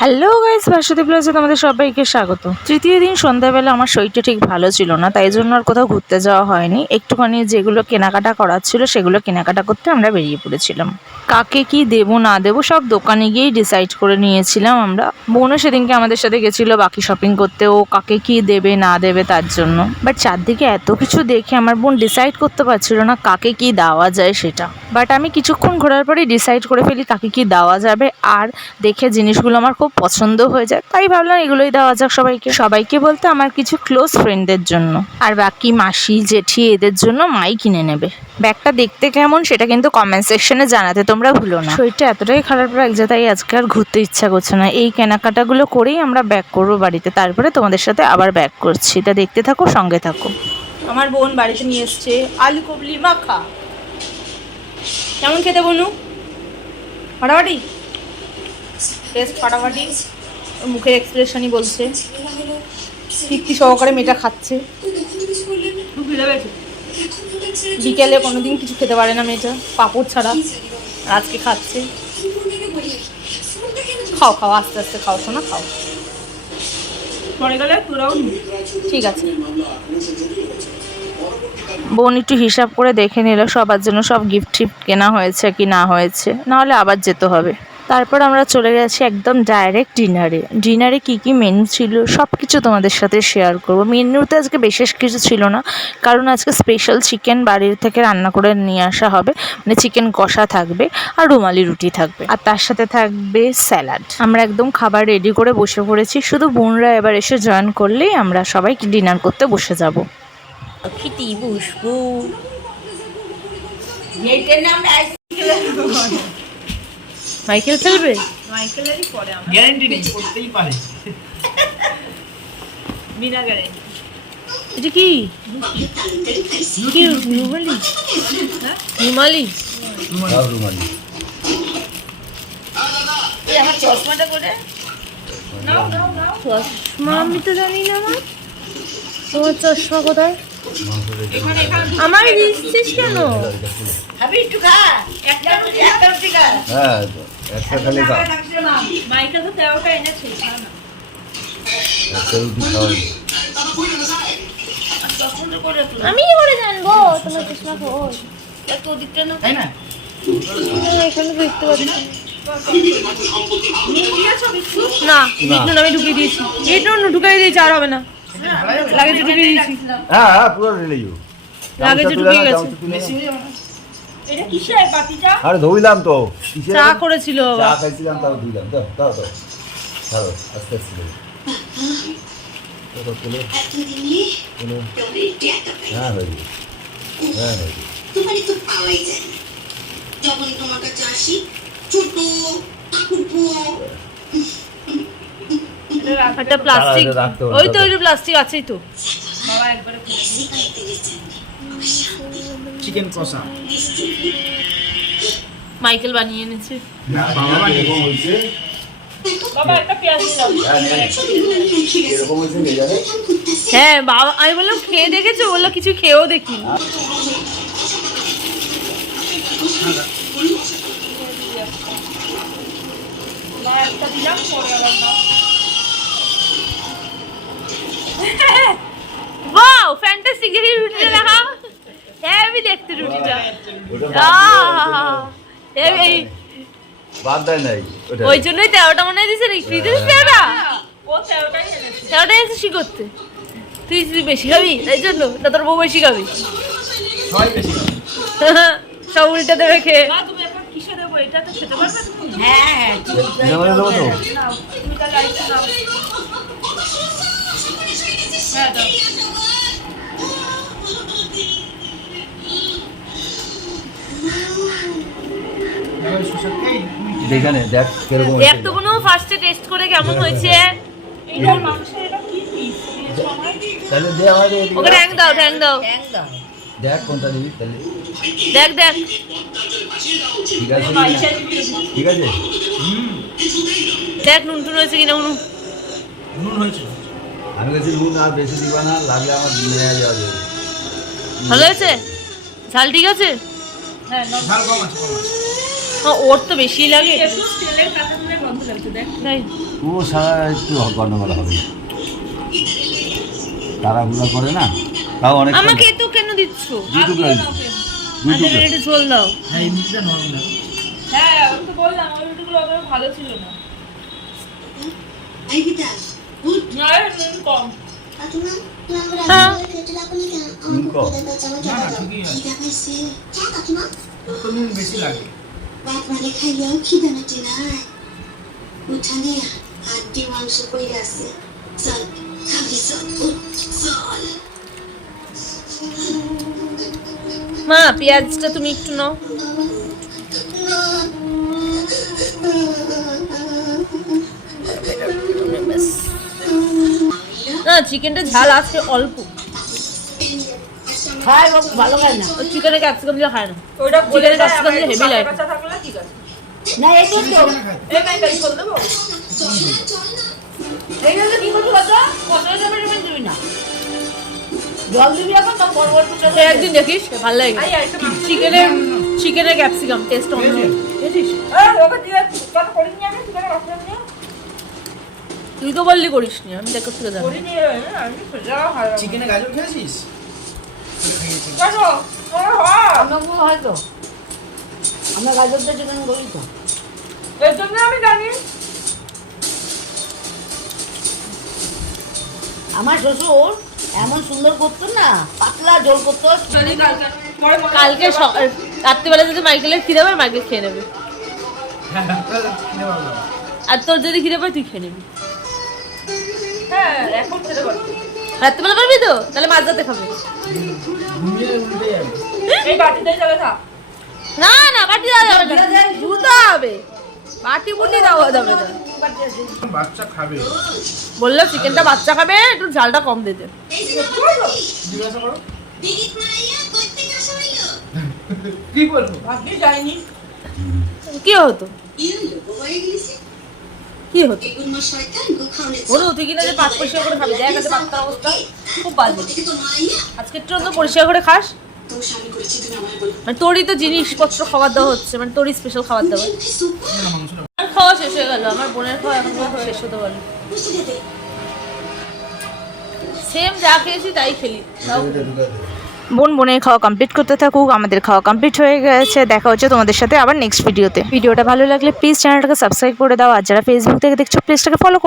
Hello guys, Basudeb ব্লগে তোমাদের সবাইকে স্বাগত। তৃতীয় দিন সন্ধ্যাবেলা আমার শরীরটা ঠিক ভালো ছিল না, তাই জন্য আর কোথাও ঘুরতে যাওয়া হয়নি। একটুখানি যেগুলো কেনাকাটা করার ছিল সেগুলো কেনাকাটা করতে আমরা বেরিয়ে পড়েছিলাম। কাকে কি দেবো না দেবো সব দোকানে গিয়েই ডিসাইড করে নিয়েছিলাম আমরা। বোনও সেদিনকে আমাদের সাথে গেছিলো বাকি শপিং করতে, ও কাকে কি দেবে না দেবে তার জন্য। বাট চারদিকে এত কিছু দেখে আমার বোন ডিসাইড করতে পারছিল না কাকে কি দেওয়া যায় সেটা। বাট আমি কিছুক্ষণ ঘোরার পরেই ডিসাইড করে ফেলি কাকে কি দেওয়া যাবে, আর দেখে জিনিসগুলো আমার খুব পছন্দ হয়ে যায়, তাই ভাবলাম এগুলোই দেওয়া যাক সবাইকে। সবাইকে বলতে আমার কিছু ক্লোজ ফ্রেন্ডদের জন্য, আর বাকি মাসি জেঠি এদের জন্য মাই কিনে নেবে। ব্যাগটা দেখতে কেমন সেটা কিন্তু কমেন্ট সেকশনে জানাতে তোমরা ভুলো না। শরীরটা এতটাই খারাপ লাগছে তাই আজকে আর ঘুরতে ইচ্ছা করছে না। এই কেনাকাটাগুলো করেই আমরা ব্যাক করবো বাড়িতে, তারপরে তোমাদের সাথে আবার ব্যাক করছি। তা দেখতে থাকো, সঙ্গে থাকো। আমার বোন বাড়িতে নিয়ে এসছে আলু কাবলি মাখা। কেমন খেতে বনু? ফাটাফাটি টেস্ট, ফাটাফাটি। মুখের এক্সপ্রেশনই বলছে। তৃপ্তি সহকারে মেয়েটা খাচ্ছে। বিকেলে কোনোদিন কিছু খেতে পারে না মেয়েটা পাঁপড় ছাড়া, আর আজকে খাচ্ছে। খাও খাও, আস্তে আস্তে খাও শোনা, খাও। পরে গেলে তোরাও ঠিক আছে। বোন একটু হিসাব করে দেখে নিল সবার জন্য সব গিফট টিফট কেনা হয়েছে কি না হয়েছে, নাহলে আবার যেতে হবে। তারপর আমরা চলে গেছি একদম ডাইরেক্ট ডিনারে কী কী মেনু ছিল সব কিছু তোমাদের সাথে শেয়ার করবো। মেনুতে আজকে বিশেষ কিছু ছিল না, কারণ আজকে স্পেশাল চিকেন বাড়ির থেকে রান্না করে নিয়ে আসা হবে। মানে চিকেন কষা থাকবে আর রুমালি রুটি থাকবে, আর তার সাথে থাকবে স্যালাড। আমরা একদম খাবার রেডি করে বসে পড়েছি, শুধু বোনরা এবার এসে জয়েন করলেই আমরা সবাই ডিনার করতে বসে যাব। খেতে বসবো। মাইকেল খেলবে? মাইকেলেরই পরে আমরা গ্যারান্টি নেই, করতেই পারে বিনা গ্যারান্টি। এটা কি কি রুমালি? হ্যাঁ রুমালি, রুমালি। এই আমার চশমাটা করে নাও নাও নাও। চশমা আমি তো জানি না। আমার তোমার চশমা কোথায়? আমার দিচ্ছিস কেন? আমি একটু খা, একটা রুটি খা। হ্যাঁ একটা খালি খা। মাইকেল তো 13টা এনেছে, খা না। একটা রুটি খাও। আমি কি করে জানবো তোমার চশমা কই? এত দিকটা না, তাই না? এখানে দেখতে পাচ্ছি না। বিটনুন আমি ঢুকিয়ে দিয়েছি। বিটনুন ঢুকিয়ে দিয়েছি, আর হবে না। লাগেজ ঢুকিয়ে দিয়েছি। হ্যাঁ হ্যাঁ পুরো রেলিও। লাগেজ ঢুকিয়ে গেছে। এটা কিসের বাটিটা? আরে ধুইলাম তো। কিসের? চা করেছিল বাবা। চা খাইছিলাম তাও ধুইলাম। দাও দাও দাও। দাও আস্তে আস্তে। তো চলে। হ্যাঁ ভাই। হ্যাঁ ভাই। তোমারই তো পাওয়াই যায় না। যখন তোমার কাছে আসি ছোট ঠাকুরপো। এটা প্লাস্টিক। ওই তো ওই প্লাস্টিক আছেই তো। বাবা একবারে চিকেন কষা মাইকেল বানিয়ে এনেছে। না বাবা বানিয়ে বলছে। বাবা একটা পেঁয়াজ দাও। এরকম হইছে নিয়ে যাবে। হ্যাঁ বাবা, আমি বললাম খেয়ে দেখেছো? বললো কিছু খেয়েও দেখি। মা একটা দিলাম, পরে আবার না। Wow fantastic! দেখি রুটিটা দেখা। হেভি দেখতে রুটিটা। এই বাদ দেয় নাই ওটা, ওই জন্যই 13টা মনে দিছে নাকি? তুই দিস 13টা? ও 13টাই এনেছে। 13টাই এসে কি করতে? তুই বেশি খাবি তাই জন্য, না তোর বউ বেশি খাবি? সবাই বেশি খাবে। সব উল্টে দেবে খেয়ে। মা তুমি এখন কিসে দেবো? এটা তো খেতে পারবে তুমি? হ্যাঁ হ্যাঁ এটা বলে দেবো তো। তুমি তা লাইটটা দাও। হ্যাঁ দাও। দেখানে দেখ কিরকম হয়েছে। দেখ তো কোনো ফার্স্টে টেস্ট করে কেমন হয়েছে। এইটা মাংস, এটা কি পিস? তাহলে দে আমারে ওকে ট্যাং দাও, ট্যাং দাও। ট্যাং দাও। দেখ কোনটা দিবি তাহলে। দেখ দেখ ঠিক আছে ঠিক আছে। দেখ নুন টুন হয়েছে কিনা। নুন হয়েছে? আমি কাছে নুন আর বেশি দিবা না, লাগলে আমার নেওয়া যাবে। ভালো হয়েছে? ঝাল ঠিক আছে? হ্যাঁ ঝাল কম আছে। ওর তো বেশি লাগে। একটু তেলের কাঁচা গন্ধ লাগছে দেখ। ও সারা একটু গন্ডগোল হবে, তাড়াহুড়া করে না, তাও অনেক আমাকে তো কেন দিচ্ছ? দুটো একটু ঝোল দাও। হ্যাঁ এমনিটা নরমাল। হ্যাঁ আমি তো বললাম ওই রুটিগুলো অতটা ভালো ছিল না। এই বিটা উঠ না নুন কম। কাকিমা আমরা হ্যাঁ। খেতে লাগবে না কেন নুন কম? না না ঠিকই আছে, খিদা পাইছে চা কাকিমা তো নুন বেশি লাগে। রাত মানে খাইলেও খিদা মেটে না উঠানে হাড্ডি মাংস পড়ে আছে চল খাবি চল উঠ চল মা পেঁয়াজটা তুমি একটু নাও। না চিকেনটা ঝাল আছে অল্প। খায় বাবু, ভালো খায় না। ও চিকেনে ক্যাপসিকাম দিয়ে খায় না। ওইটা চিকেনে ক্যাপসিকাম দিয়ে হেভি লাগে। না এই তো এই নাই তাই চল দেবো। এইগুলো কি করবি কত কত যাবে দিবি না, জল দিবি এখন তো বড় বড় টুকরো সে একদিন দেখিস ভালো লাগে। চিকেনের ক্যাপসিকাম টেস্ট অন্য। দেখিস তুই তো বললি করিস নি, আমি দেখো থেকে জানি। চিকেনে গাজর খেয়েছিস? আমরা হয়তো আমরা গাজরটা চিকেন করি তো। এর জন্য আমি জানি। আমার শ্বশুর এমন সুন্দর করতো না, পাতলা ঝোল করতো। কালকে রাত্রিবেলা যদি মাইকেলের খিদে পায় মাইকেল খেয়ে নেবে, হ্যাঁ খেতে পারবো। আর তোর যদি খিদে পায় তুই খেয়ে নিবি। হ্যাঁ এখন খেতে পারবি। রাত্রিবেলা পারবি তো? তাহলে মাছ ভাতে খাবে। ঘুমিয়ে উল্টে যাবে। এই বাটিটাই যাবে থাক। না না বাটি দেওয়া যাবে না, জুতো হবে। বাটি বুটি দেওয়া যাবে না। বাচ্চা খাবে, বললো চিকেনটা বাচ্চা খাবে, একটু ঝালটা কম দিতে। জিজ্ঞাসা করো দিদি মাইয়া করতে আসা হইলো কি বলবো। কি হতো? ইউ হয়ে গেছে কি হতো? এগুলো শয়তান গো খাওনে বলো তুই কিনা যে পাত পরিষ্কার করে খাবি, দেখ আছে পাতটার অবস্থা খুব বাজে। থেকে তো মাইয়া আজকে একটু অন্তত পরিষ্কার করে খাস। তো স্বামী করেছি তুমি আমায় বলো মানে তোরই তো জিনিসপত্র খাবার দেওয়া হচ্ছে, মানে তোরই স্পেশাল খাবার দাবার। আমার খাওয়া শেষ হয়ে গেল, আমার বোনের খাওয়া এখন পর্যন্ত শেষ হতে পারে। বুঝতে দে সেম যা খেয়েছি তাই খেলি। বোনের খাওয়া কমপ্লিট করতে থাকুক, আমাদের খাওয়া কমপ্লিট হয়ে গেছে। দেখা হচ্ছে তোমাদের সাথে আবার নেক্সট ভিডিওতে। ভিডিওটা ভালো লাগলে প্লিজ চ্যানেলটাকে সাবস্ক্রাইব করে দাও, আর যারা ফেসবুক থেকে দেখছো প্লিজটাকে ফলো করো।